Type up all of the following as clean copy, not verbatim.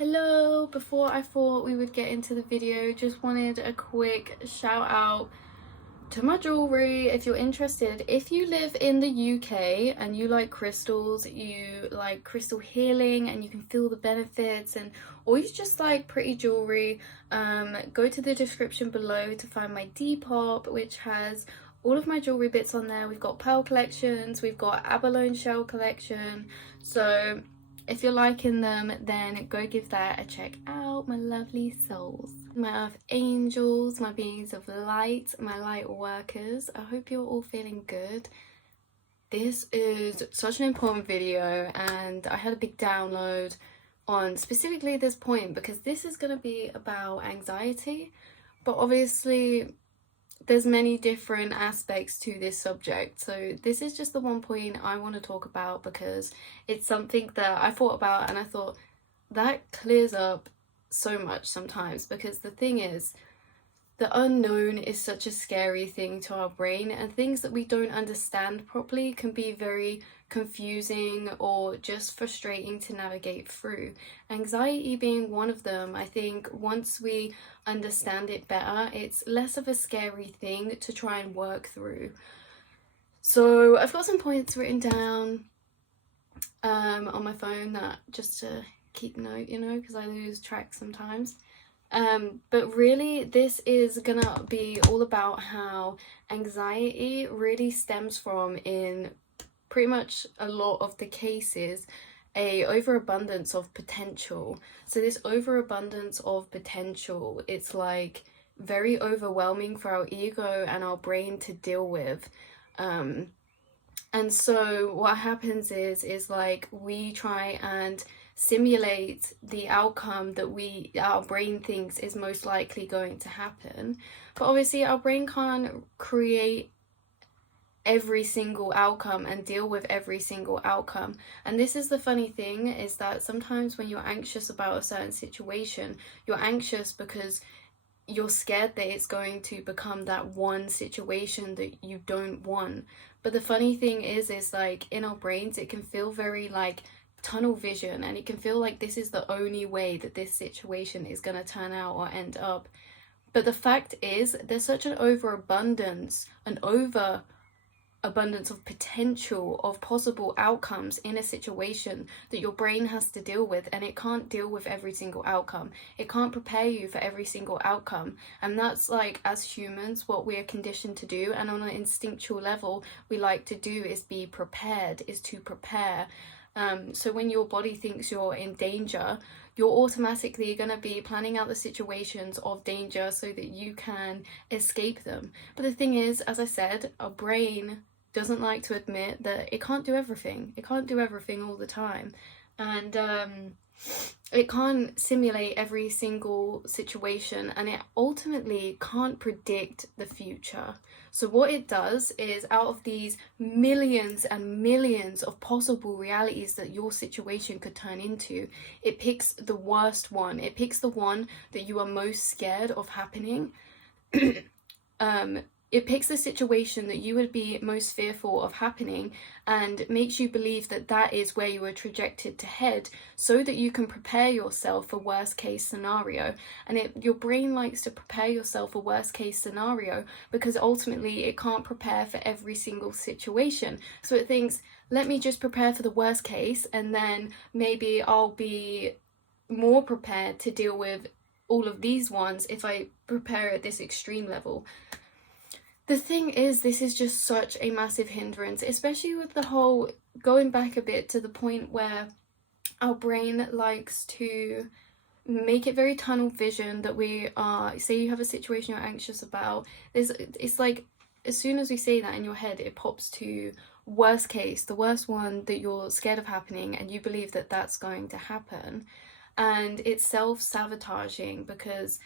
Hello, before I thought we would get into the video, just wanted a quick shout out to my jewelry. If you're interested, if you live in the UK and you like crystals, you like crystal healing and you can feel the benefits, and or you just like pretty jewelry, go to the description below to find my Depop, which has all of my jewelry bits on there. We've got pearl collections, we've got abalone shell collection, so if you're liking them, then go give that a check out, my lovely souls. My earth angels, my beings of light, my light workers. I hope you're all feeling good. This is such an important video, and I had a big download on specifically this point because this is going to be about anxiety, but obviously there's many different aspects to this subject, so this is just the one point I want to talk about because it's something that I thought about and I thought that clears up so much sometimes. Because the thing is, the unknown is such a scary thing to our brain, and things that we don't understand properly can be very confusing or just frustrating to navigate through. Anxiety being one of them. I think once we understand it better, it's less of a scary thing to try and work through. So I've got some points written down on my phone that just to keep note, because I lose track sometimes. But really this is gonna be all about how anxiety really stems from, in pretty much a lot of the cases, a overabundance of potential. So this overabundance of potential, it's like very overwhelming for our ego and our brain to deal with. And so what happens is like we try and simulate the outcome that our brain thinks is most likely going to happen, but obviously our brain can't create every single outcome and deal with every single outcome. And this is the funny thing, is that sometimes when you're anxious about a certain situation, you're anxious because you're scared that it's going to become that one situation that you don't want. But the funny thing is like in our brains it can feel very like tunnel vision, and it can feel like this is the only way that this situation is going to turn out or end up. But the fact is there's such an overabundance of potential of possible outcomes in a situation that your brain has to deal with, and it can't deal with every single outcome. It can't prepare you for every single outcome, and that's like, as humans, what we're conditioned to do, and on an instinctual level we like to do is be prepared, is to prepare. So when your body thinks you're in danger, you're automatically going to be planning out the situations of danger so that you can escape them. But the thing is, as I said, our brain doesn't like to admit that it can't do everything. It can't do everything all the time. And it can't simulate every single situation, and it ultimately can't predict the future. So what it does is, out of these millions and millions of possible realities that your situation could turn into, it picks the worst one. It picks the one that you are most scared of happening. It picks the situation that you would be most fearful of happening and makes you believe that that is where you are trajected to head, so that you can prepare yourself for worst case scenario. And your brain likes to prepare yourself for worst case scenario because ultimately it can't prepare for every single situation. So it thinks, let me just prepare for the worst case, and then maybe I'll be more prepared to deal with all of these ones if I prepare at this extreme level. The thing is, this is just such a massive hindrance, especially with the whole, going back a bit to the point where our brain likes to make it very tunnel vision, that we are, say you have a situation you're anxious about, it's like as soon as we say that in your head, it pops to worst case, the worst one that you're scared of happening, and you believe that that's going to happen. And it's self-sabotaging because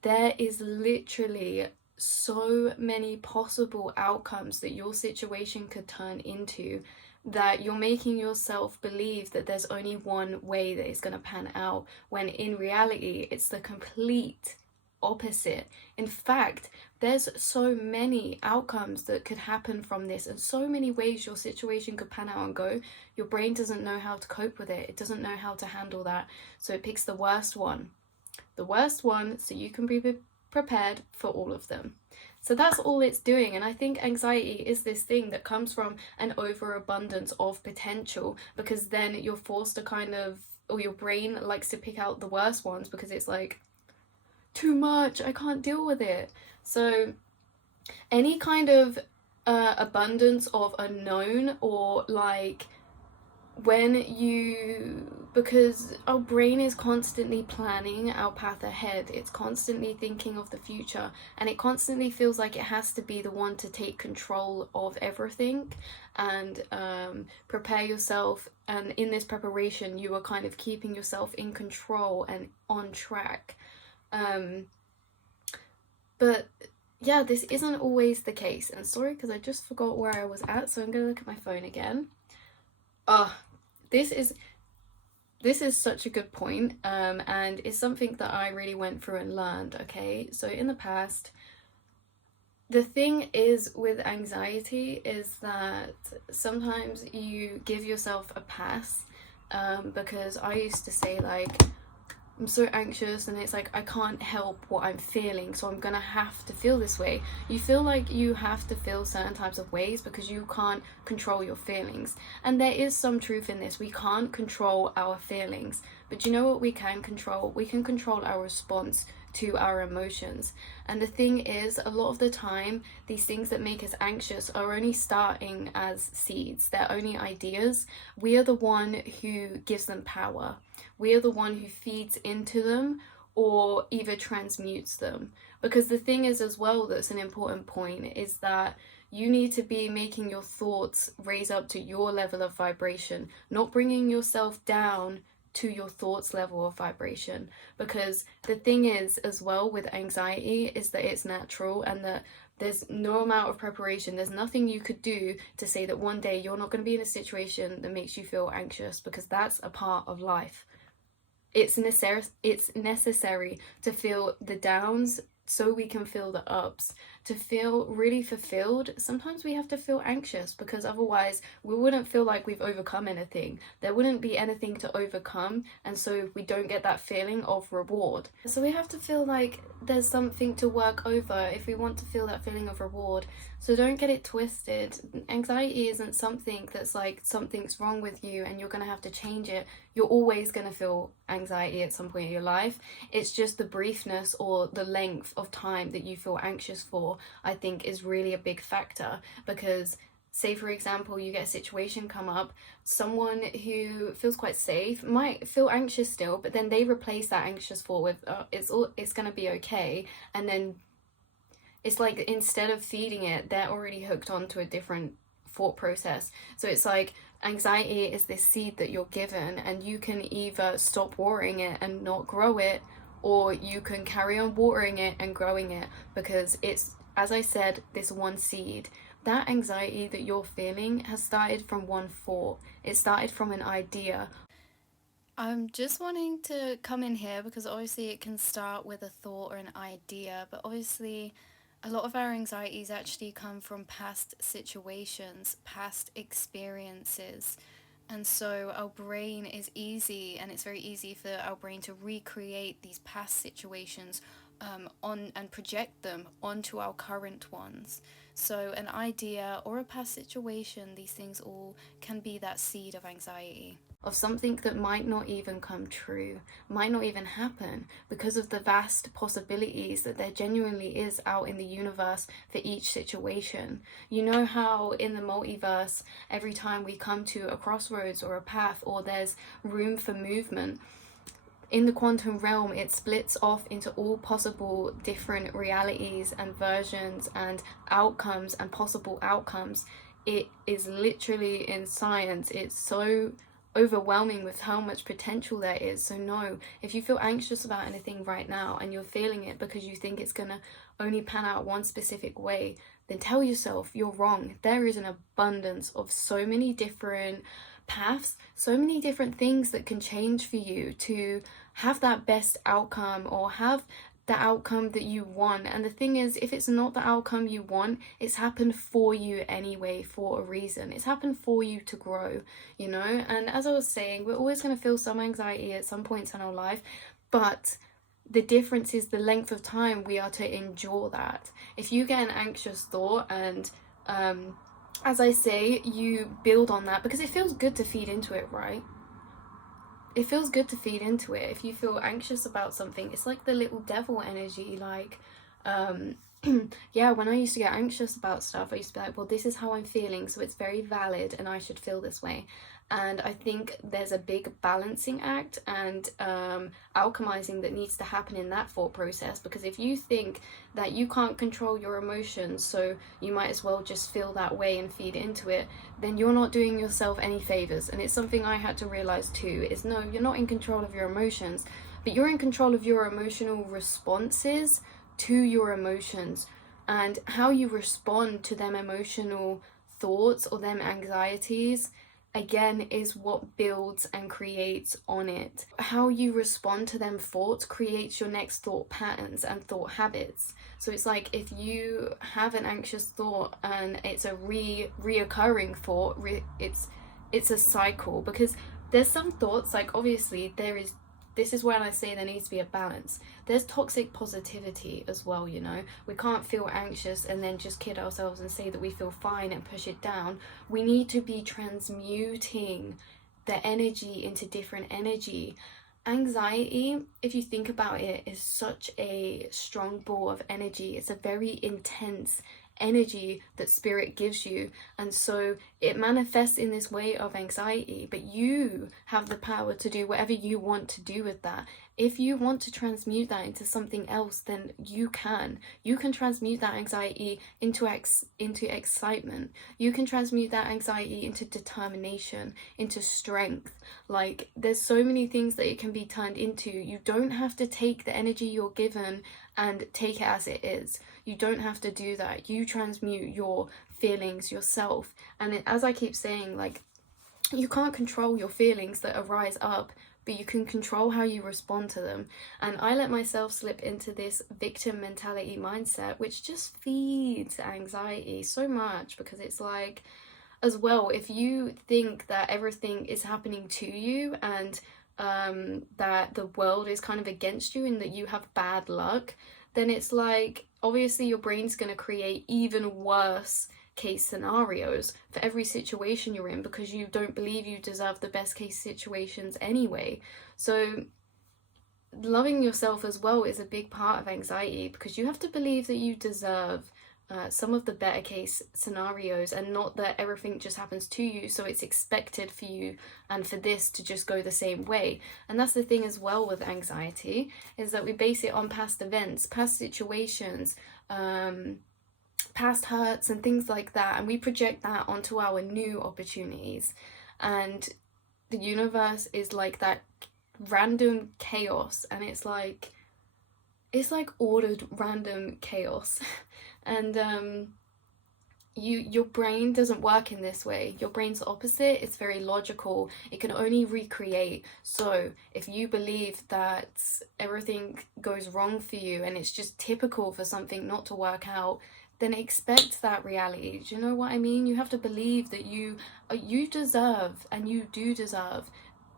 there is literally so many possible outcomes that your situation could turn into, that you're making yourself believe that there's only one way that it's going to pan out, when in reality it's the complete opposite. In fact, there's so many outcomes that could happen from this, and so many ways your situation could pan out and go. Your brain doesn't know how to cope with it. It doesn't know how to handle that. So it picks the worst one. The worst one, so you can be prepared for all of them. So that's all it's doing. And I think anxiety is this thing that comes from an overabundance of potential, because then you're forced to kind of, or your brain likes to pick out the worst ones because it's like, too much, I can't deal with it. So any kind of abundance of unknown, or like when you, because our brain is constantly planning our path ahead, it's constantly thinking of the future, and it constantly feels like it has to be the one to take control of everything and prepare yourself. And in this preparation, you are kind of keeping yourself in control and on track. But yeah, this isn't always the case. And sorry, because I just forgot where I was at, so I'm gonna look at my phone again. This is such a good point, and it's something that I really went through and learned. Okay, so in the past, the thing is with anxiety is that sometimes you give yourself a pass, because I used to say like, I'm so anxious, and it's like, I can't help what I'm feeling, so I'm gonna have to feel this way. You feel like you have to feel certain types of ways because you can't control your feelings. And there is some truth in this. We can't control our feelings, but you know what we can control? We can control our response to our emotions. And the thing is, a lot of the time, these things that make us anxious are only starting as seeds. They're only ideas. We are the one who gives them power. We are the one who feeds into them or either transmutes them. Because the thing is as well, that's an important point, is that you need to be making your thoughts raise up to your level of vibration, not bringing yourself down to your thoughts level of vibration. Because the thing is as well with anxiety is that it's natural, and that there's no amount of preparation, there's nothing you could do to say that one day you're not going to be in a situation that makes you feel anxious, because that's a part of life. It's necessary to feel the downs so we can feel the ups. To feel really fulfilled, sometimes we have to feel anxious, because otherwise we wouldn't feel like we've overcome anything. There wouldn't be anything to overcome, and so we don't get that feeling of reward. So we have to feel like there's something to work over if we want to feel that feeling of reward. So don't get it twisted. Anxiety isn't something that's like something's wrong with you and you're going to have to change it. You're always going to feel anxiety at some point in your life. It's just the briefness or the length of time that you feel anxious for, I think, is really a big factor. Because say for example, you get a situation come up, someone who feels quite safe might feel anxious still, but then they replace that anxious thought with it's going to be okay. And then it's like, instead of feeding it, they're already hooked onto a different thought process. So it's like, anxiety is this seed that you're given, and you can either stop watering it and not grow it, or you can carry on watering it and growing it, because it's, as I said, this one seed. That anxiety that you're feeling has started from one thought. It started from an idea. I'm just wanting to come in here because obviously it can start with a thought or an idea, but obviously a lot of our anxieties actually come from past situations, past experiences. And so our brain is easy, and it's very easy for our brain to recreate these past situations on and project them onto our current ones. So an idea or a past situation, these things all can be that seed of anxiety, of something that might not even come true, might not even happen, because of the vast possibilities that there genuinely is out in the universe for each situation. You know how in the multiverse, every time we come to a crossroads or a path, or there's room for movement, in the quantum realm, it splits off into all possible different realities and versions and outcomes and possible outcomes. It is literally, in science, it's so overwhelming with how much potential there is. So no, if you feel anxious about anything right now and you're feeling it because you think it's gonna only pan out one specific way, then tell yourself you're wrong. There is an abundance of so many different paths, so many different things that can change for you to have that best outcome, or have the outcome that you want. And the thing is, if it's not the outcome you want, it's happened for you anyway, for a reason. It's happened for you to grow, you know. And as I was saying, we're always going to feel some anxiety at some points in our life, but the difference is the length of time we are to endure that. If you get an anxious thought and as I say, you build on that, because it feels good to feed into it, right? It feels good to feed into it. If you feel anxious about something, it's like the little devil energy. Like yeah, when I used to get anxious about stuff, I used to be like, well, this is how I'm feeling, so it's very valid and I should feel this way. And I think there's a big balancing act and alchemizing that needs to happen in that thought process, because if you think that you can't control your emotions, so you might as well just feel that way and feed into it, then you're not doing yourself any favors. And it's something I had to realize too, is no, you're not in control of your emotions, but you're in control of your emotional responses to your emotions, and how you respond to them emotional thoughts or them anxieties again is what builds and creates on it. How you respond to them thoughts creates your next thought patterns and thought habits. So it's like, if you have an anxious thought and it's a reoccurring thought, it's a cycle, because there's some thoughts, like obviously this is when I say there needs to be a balance. There's toxic positivity as well, you know. We can't feel anxious and then just kid ourselves and say that we feel fine and push it down. We need to be transmuting the energy into different energy. Anxiety, if you think about it, is such a strong ball of energy. It's a very intense energy that spirit gives you, and so it manifests in this way of anxiety, but you have the power to do whatever you want to do with that. If you want to transmute that into something else, then you can transmute that anxiety into excitement. You can transmute that anxiety into determination, into strength. Like, there's so many things that it can be turned into. You don't have to take the energy you're given and take it as it is. You don't have to do that. You transmute your feelings yourself. And as I keep saying, like, you can't control your feelings that arise up, but you can control how you respond to them. And I let myself slip into this victim mentality mindset, which just feeds anxiety so much, because it's like, as well, if you think that everything is happening to you and that the world is kind of against you and that you have bad luck, then it's like, obviously your brain's going to create even worse case scenarios for every situation you're in, because you don't believe you deserve the best case situations anyway. So loving yourself as well is a big part of anxiety, because you have to believe that you deserve some of the better case scenarios, and not that everything just happens to you, so it's expected for you and for this to just go the same way. And that's the thing as well with anxiety, is that we base it on past events, past situations, past hurts and things like that, and we project that onto our new opportunities. And the universe is like that random chaos, and it's like ordered random chaos. And your brain doesn't work in this way. Your brain's the opposite. It's very logical. It can only recreate. So if you believe that everything goes wrong for you and it's just typical for something not to work out, then expect that reality. Do you know what I mean? You have to believe that you deserve, and you do deserve,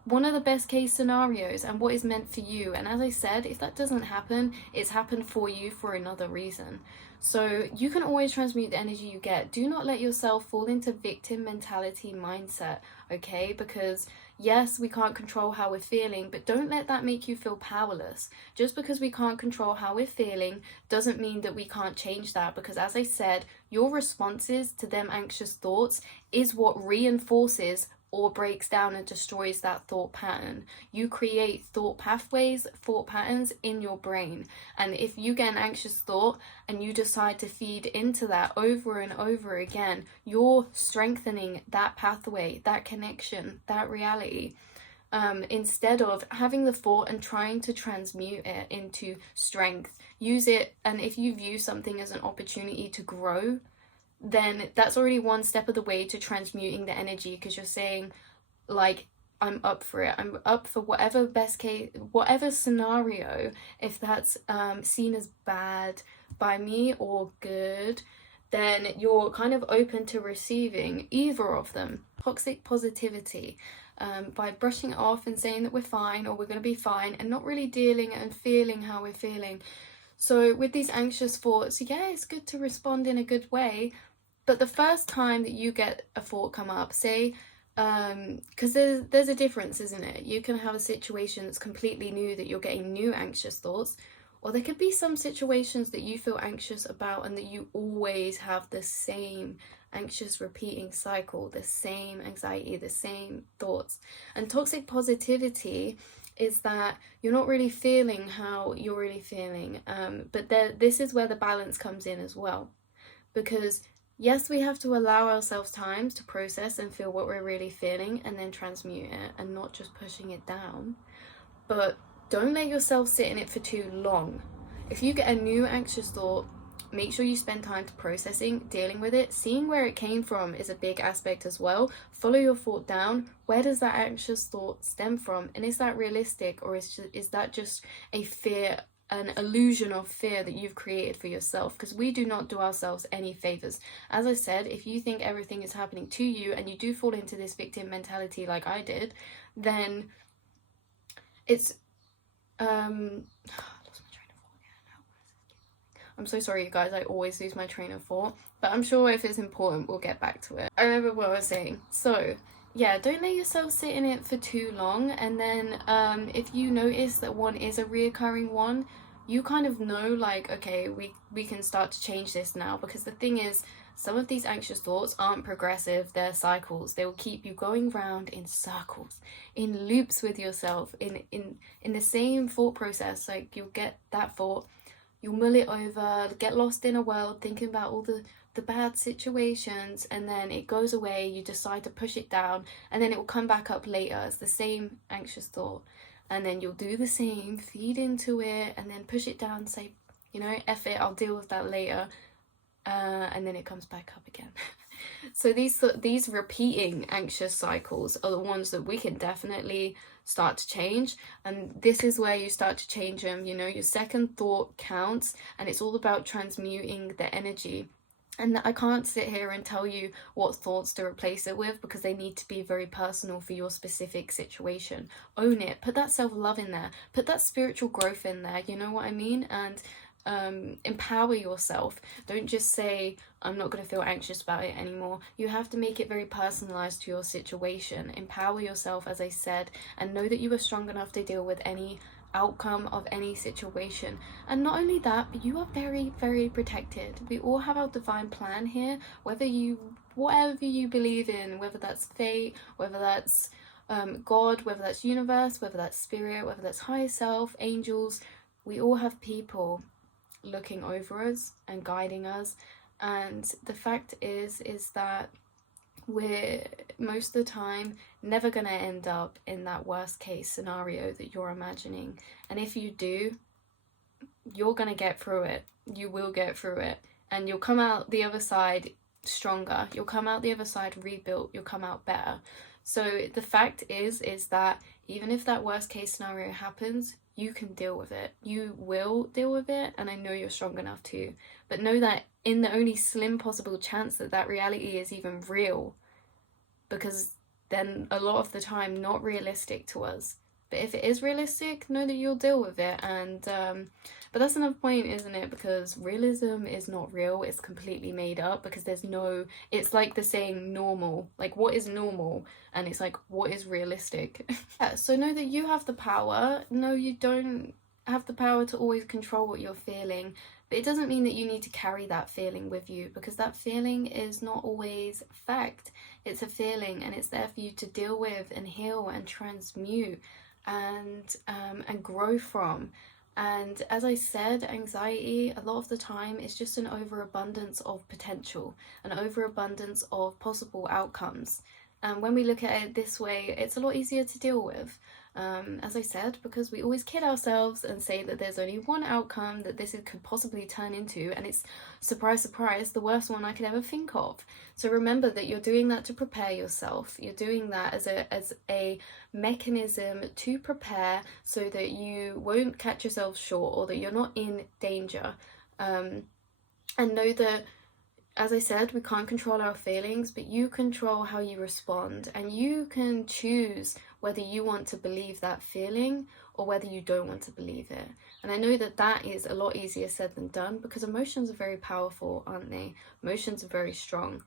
one of the best case scenarios and what is meant for you. And as I said, if that doesn't happen, it's happened for you for another reason. So you can always transmute the energy you get. Do not let yourself fall into victim mentality mindset, okay? Because yes, we can't control how we're feeling, but don't let that make you feel powerless. Just because we can't control how we're feeling doesn't mean that we can't change that, because as I said, your responses to them anxious thoughts is what reinforces or breaks down and destroys that thought pattern. You create thought pathways, thought patterns in your brain. And if you get an anxious thought and you decide to feed into that over and over again, you're strengthening that pathway, that connection, that reality. Instead of having the thought and trying to transmute it into strength. Use it, and if you view something as an opportunity to grow, then that's already one step of the way to transmuting the energy, because you're saying, like, I'm up for it. I'm up for whatever best case, whatever scenario, if that's seen as bad by me or good, then you're kind of open to receiving either of them. Toxic positivity, by brushing it off and saying that we're fine or we're going to be fine and not really dealing and feeling how we're feeling. So with these anxious thoughts, yeah, it's good to respond in a good way, but the first time that you get a thought come up, say, because there's a difference, isn't it? You can have a situation that's completely new that you're getting new anxious thoughts, or there could be some situations that you feel anxious about and that you always have the same anxious repeating cycle, the same anxiety, the same thoughts. And toxic positivity is that you're not really feeling how you're really feeling, but this is where the balance comes in as well, because yes, we have to allow ourselves time to process and feel what we're really feeling and then transmute it and not just pushing it down. But don't let yourself sit in it for too long. If you get a new anxious thought, make sure you spend time to processing, dealing with it. Seeing where it came from is a big aspect as well. Follow your thought down. Where does that anxious thought stem from? And is that realistic, or is that just a fear, an illusion of fear that you've created for yourself? Because we do not do ourselves any favors. As I said, if you think everything is happening to you and you do fall into this victim mentality like I did, then it's I'm so sorry, you guys, I always lose my train of thought, but I'm sure if it's important, we'll get back to it. I remember what I was saying. So, yeah, don't let yourself sit in it for too long, and then if you notice that one is a reoccurring one, you kind of know, like, okay, we can start to change this now, because the thing is, some of these anxious thoughts aren't progressive, they're cycles. They will keep you going round in circles, in loops with yourself, in the same thought process. Like, you'll get that thought, you'll mull it over, get lost in a world thinking about all the bad situations, and then it goes away, you decide to push it down, and then it will come back up later as the same anxious thought, and then you'll do the same, feed into it, and then push it down, say, you know, F it, I'll deal with that later, and then it comes back up again. So these repeating anxious cycles are the ones that we can definitely start to change, and this is where you start to change them. You know, your second thought counts, and it's all about transmuting the energy. And I can't sit here and tell you what thoughts to replace it with, because they need to be very personal for your specific situation. Own it, put that self-love in there, put that spiritual growth in there, you know what I mean? And empower yourself. Don't just say, I'm not going to feel anxious about it anymore. You have to make it very personalized to your situation. Empower yourself, as I said, and know that you are strong enough to deal with any outcome of any situation. And not only that, but you are very, very protected. We all have our divine plan here, whatever you believe in, whether that's fate, whether that's God, whether that's universe, whether that's spirit, whether that's higher self, angels. We all have people looking over us and guiding us, and the fact is that we're most of the time never going to end up in that worst case scenario that you're imagining. And if you do, you're going to get through it. You will get through it, and you'll come out the other side stronger. You'll come out the other side rebuilt. You'll come out better. So the fact is that even if that worst case scenario happens, you can deal with it. You will deal with it, and I know you're strong enough to. But know that in the only slim possible chance that that reality is even real, because then a lot of the time not realistic to us. But if it is realistic, know that you'll deal with it. And but that's another point, isn't it? Because realism is not real, it's completely made up, because there's no, it's like the saying normal, like what is normal, and it's like what is realistic. Yeah, so know that you have the power. No, you don't have the power to always control what you're feeling, but it doesn't mean that you need to carry that feeling with you, because that feeling is not always fact. It's a feeling, and it's there for you to deal with and heal and transmute and grow from. And as I said, anxiety a lot of the time is just an overabundance of potential, an overabundance of possible outcomes. And when we look at it this way, it's a lot easier to deal with. As I said, because we always kid ourselves and say that there's only one outcome that could possibly turn into, and it's, surprise, surprise, the worst one I could ever think of. So remember that you're doing that to prepare yourself. You're doing that as a mechanism to prepare so that you won't catch yourself short, or that you're not in danger. And know that, as I said, we can't control our feelings, but you control how you respond, and you can choose whether you want to believe that feeling or whether you don't want to believe it. And I know that that is a lot easier said than done, because emotions are very powerful, aren't they? Emotions are very strong.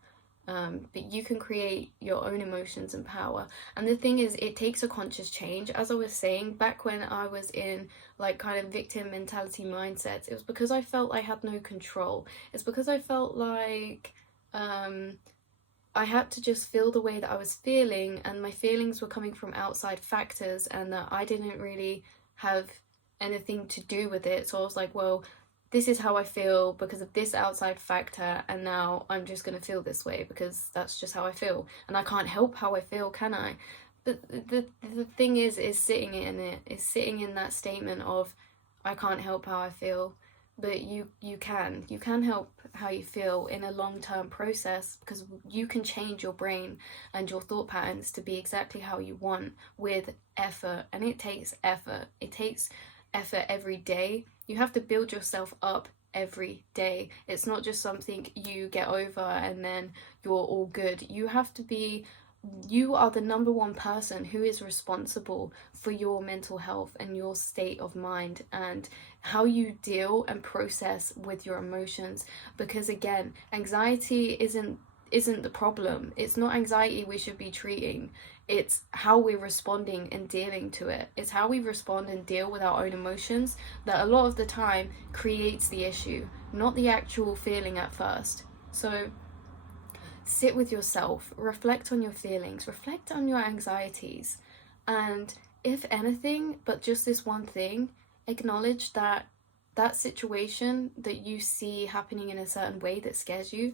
But you can create your own emotions and power. And the thing is, it takes a conscious change. As I was saying, back when I was in like kind of victim mentality mindsets, it was because I felt I had no control. It's because I felt like I had to just feel the way that I was feeling, and my feelings were coming from outside factors, and that I didn't really have anything to do with it. So I was like, well, this is how I feel because of this outside factor, and now I'm just going to feel this way because that's just how I feel, and I can't help how I feel, can I? But the thing is sitting in it, is sitting in that statement of, I can't help how I feel. But you can help how you feel in a long-term process, because you can change your brain and your thought patterns to be exactly how you want, with effort. And it takes effort. It takes effort every day. You have to build yourself up every day. It's not just something you get over and then you're all good. You are the number one person who is responsible for your mental health and your state of mind, and how you deal and process with your emotions. Because again, anxiety isn't the problem. It's not anxiety we should be treating. It's how we're responding and dealing to it. It's how we respond and deal with our own emotions that a lot of the time creates the issue, not the actual feeling at first. So sit with yourself, reflect on your feelings, reflect on your anxieties, and if anything, but just this one thing, acknowledge that situation that you see happening in a certain way that scares you.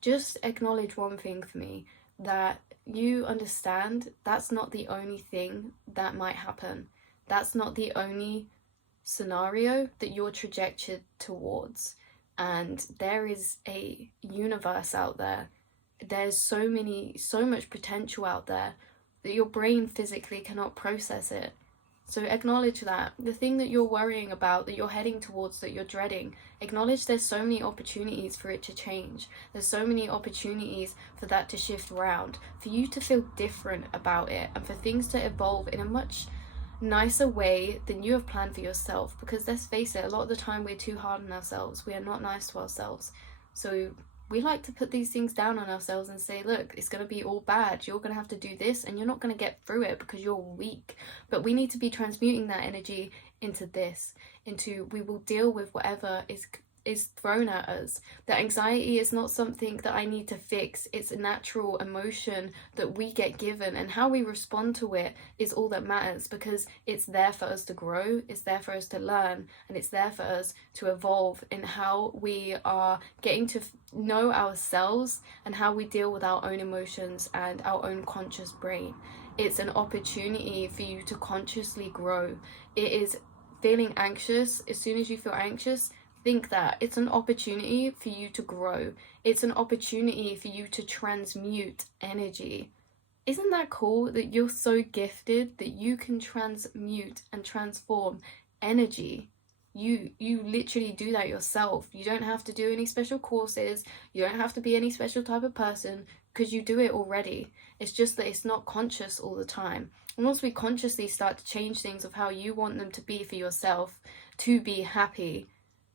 Just acknowledge one thing for me, that you understand that's not the only thing that might happen. That's not the only scenario that you're trajected towards. And there is a universe out there. There's so much potential out there that your brain physically cannot process it. So acknowledge that. The thing that you're worrying about, that you're heading towards, that you're dreading, acknowledge there's so many opportunities for it to change. There's so many opportunities for that to shift around, for you to feel different about it, and for things to evolve in a much nicer way than you have planned for yourself. Because let's face it, a lot of the time we're too hard on ourselves. We are not nice to ourselves. So we like to put these things down on ourselves and say, look, it's going to be all bad. You're going to have to do this and you're not going to get through it because you're weak. But we need to be transmuting that energy into this, into we will deal with whatever is thrown at us. That anxiety is not something that I need to fix. It's a natural emotion that we get given, and how we respond to it is all that matters, because it's there for us to grow, it's there for us to learn, and it's there for us to evolve in how we are getting to know ourselves and how we deal with our own emotions and our own conscious brain. It's an opportunity for you to consciously grow. It is feeling anxious. As soon as you feel anxious, think that it's an opportunity for you to grow. It's an opportunity for you to transmute energy. Isn't that cool that you're so gifted that you can transmute and transform energy? You literally do that yourself. You don't have to do any special courses. You don't have to be any special type of person, because you do it already. It's just that it's not conscious all the time. And once we consciously start to change things of how you want them to be for yourself, to be happy,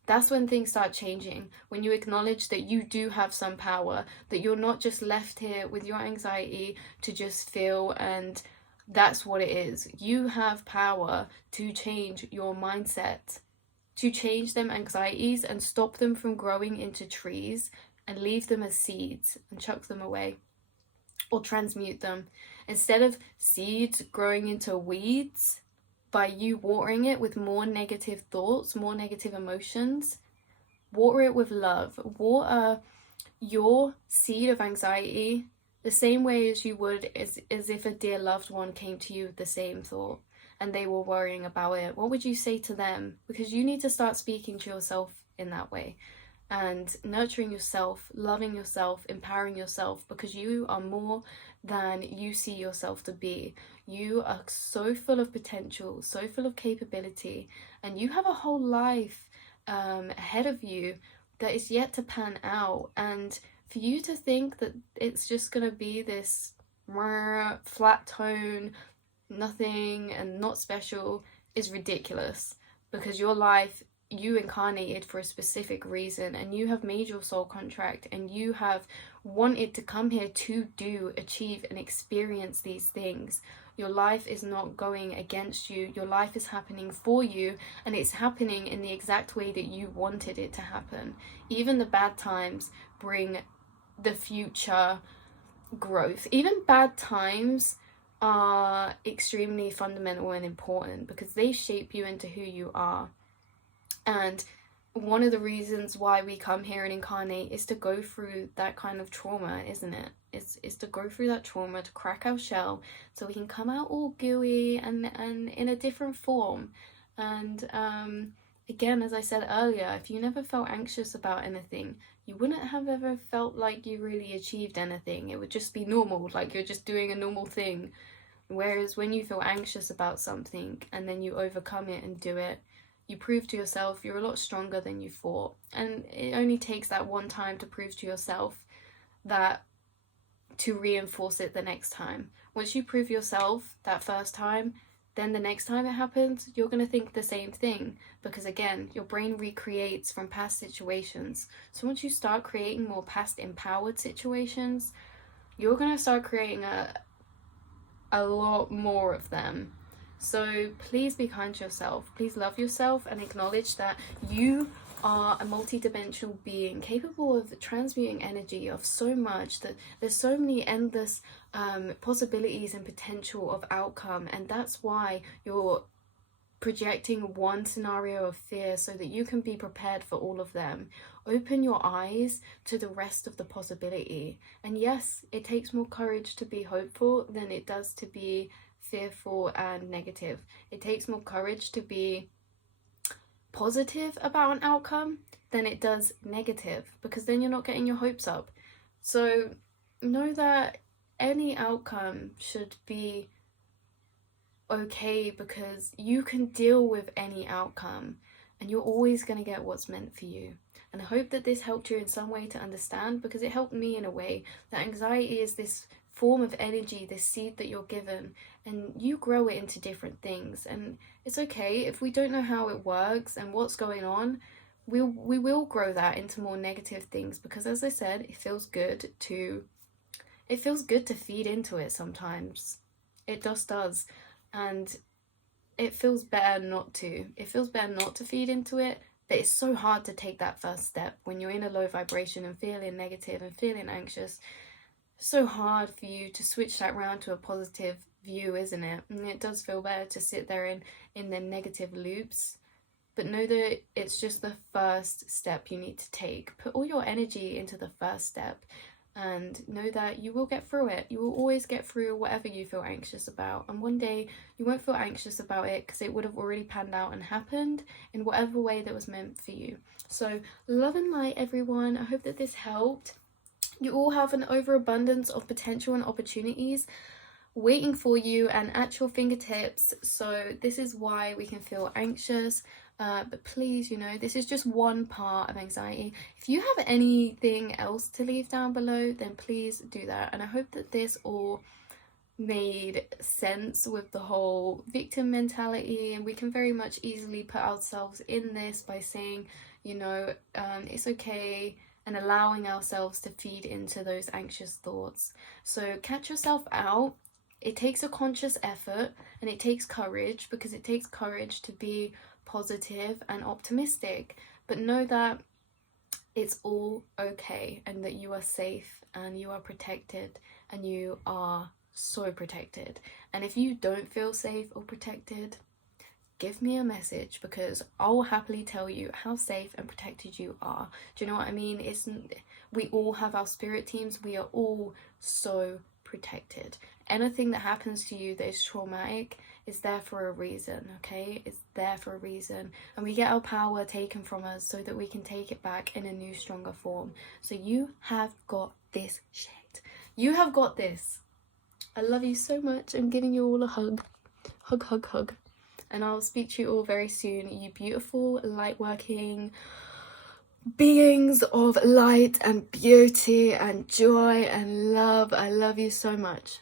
that's when things start changing. When you acknowledge that you do have some power, that you're not just left here with your anxiety to just feel, and that's what it is. You have power to change your mindset, to change them anxieties and stop them from growing into trees, and leave them as seeds and chuck them away, or transmute them. Instead of seeds growing into weeds, by you watering it with more negative thoughts, more negative emotions, water it with love. Water your seed of anxiety the same way as you would as if a dear loved one came to you with the same thought. and they were worrying about it, what would you say to them? Because you need to start speaking to yourself in that way and nurturing yourself, loving yourself, empowering yourself, because you are more than you see yourself to be. You are so full of potential, so full of capability, and you have a whole life ahead of you that is yet to pan out. And for you to think that it's just gonna be this flat tone, nothing and not special, is ridiculous, because your life, you incarnated for a specific reason, and you have made your soul contract, and you have wanted to come here to achieve and experience these things. Your life is not going against you. Your life is happening for you, and it's happening in the exact way that you wanted it to happen. Even the bad times bring the future growth. Even bad times are extremely fundamental and important because they shape you into who you are. And one of the reasons why we come here and incarnate is to go through that kind of trauma, isn't it? It's to go through that trauma, to crack our shell, so we can come out all gooey and in a different form. And again, as I said earlier, if you never felt anxious about anything, you wouldn't have ever felt like you really achieved anything. It would just be normal, like you're just doing a normal thing. Whereas when you feel anxious about something and then you overcome it and do it, you prove to yourself you're a lot stronger than you thought. And it only takes that one time to prove to yourself that, to reinforce it the next time. Once you prove yourself that first time, then the next time it happens, you're going to think the same thing, because again, your brain recreates from past situations. So once you start creating more past empowered situations, you're going to start creating a lot more of them. So please be kind to yourself. Please love yourself and acknowledge that you are a multi-dimensional being capable of transmuting energy of so much, that there's so many endless possibilities and potential of outcome. And that's why you're projecting one scenario of fear, so that you can be prepared for all of them. Open your eyes to the rest of the possibility. And yes, it takes more courage to be hopeful than it does to be fearful and negative. It takes more courage to be positive about an outcome than it does negative, because then you're not getting your hopes up. So know that any outcome should be okay, because you can deal with any outcome and you're always going to get what's meant for you. And I hope that this helped you in some way to understand, because it helped me in a way, that anxiety is this form of energy, this seed that you're given, and you grow it into different things. And it's okay if we don't know how it works and what's going on. We will grow that into more negative things, because as I said, it feels good to feed into it sometimes. It just does. And it feels better not to. It feels better not to feed into it, but it's so hard to take that first step when you're in a low vibration and feeling negative and feeling anxious. So hard for you to switch that round to a positive view, isn't it? And it does feel better to sit there in the negative loops. But know that it's just the first step you need to take. Put all your energy into the first step, and know that you will get through it. You will always get through whatever you feel anxious about. And one day you won't feel anxious about it, because it would have already panned out and happened in whatever way that was meant for you. So love and light, everyone. I hope that this helped. You all have an overabundance of potential and opportunities waiting for you and at your fingertips. So this is why we can feel anxious. But please, this is just one part of anxiety. If you have anything else to leave down below, then please do that. And I hope that this all made sense with the whole victim mentality, and we can very much easily put ourselves in this by saying, it's okay, and allowing ourselves to feed into those anxious thoughts. So catch yourself out. It takes a conscious effort, and it takes courage, because it takes courage to be positive and optimistic. But know that it's all okay, and that you are safe and you are protected, and you are so protected. And if you don't feel safe or protected, give me a message, because I will happily tell you how safe and protected you are. Do you know what I mean? We all have our spirit teams. We are all so protected. Anything that happens to you that is traumatic It's there for a reason, okay? It's there for a reason. And we get our power taken from us so that we can take it back in a new, stronger form. So you have got this shit. You have got this. I love you so much. I'm giving you all a hug. Hug, hug, hug. And I'll speak to you all very soon. You beautiful, light-working beings of light and beauty and joy and love. I love you so much.